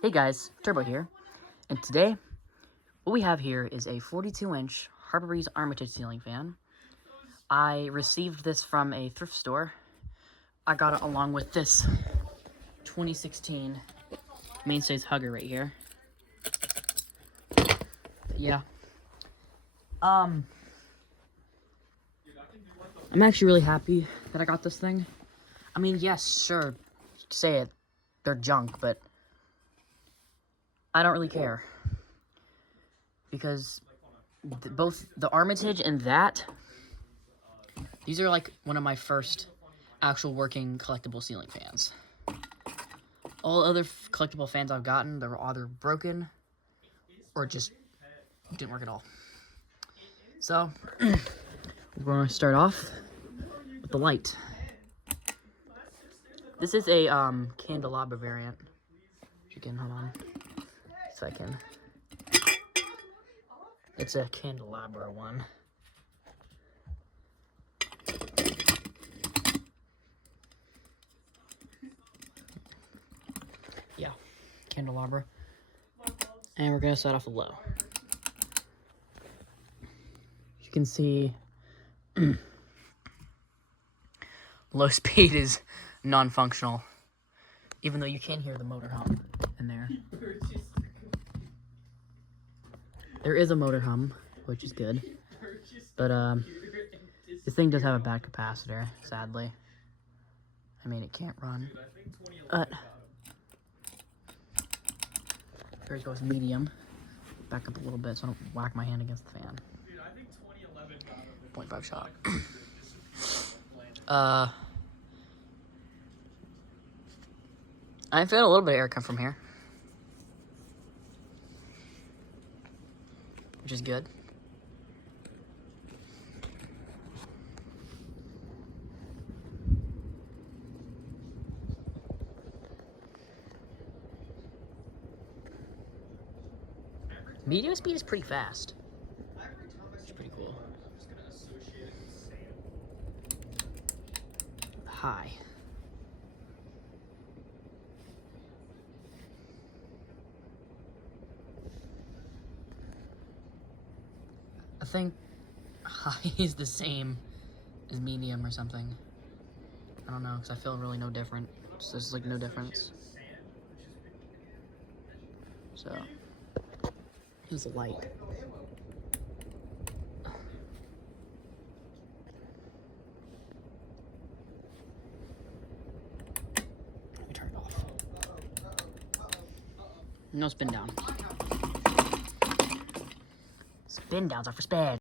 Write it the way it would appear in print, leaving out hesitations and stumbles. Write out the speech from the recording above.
Hey guys, Turbo here, and today, what we have here is a 42-inch Harbor Breeze Armitage ceiling fan. I received this from a thrift store. I got it along with this 2016 Mainstays Hugger right here. But yeah. I'm actually really happy that I got this thing. I mean, yes, sure, say it, they're junk, but I don't really care. Because both the Armitage and that, these are like one of my first actual working collectible ceiling fans. All other collectible fans I've gotten, they're either broken or just didn't work at all. So, we're going to start off with the light. This is a candelabra variant. You can, hold on a second. It's a candelabra one. Yeah, candelabra. And we're gonna start off with low. You can see low speed is non-functional, even though you can hear the motor hum in there. There is a motor hum, which is good, but this thing does have a bad capacitor, sadly. I mean, it can't run. There goes medium. Back up a little bit so I don't whack my hand against the fan. 0.5 shot. I feel a little bit of air come from here, which is good. Medium speed is pretty fast. It's pretty cool. High. I think high is the same as medium or something. I don't know, because I feel really no different. So there's like no difference. So, here's the light. Let me turn it off. No spin down. Spin downs are for sped.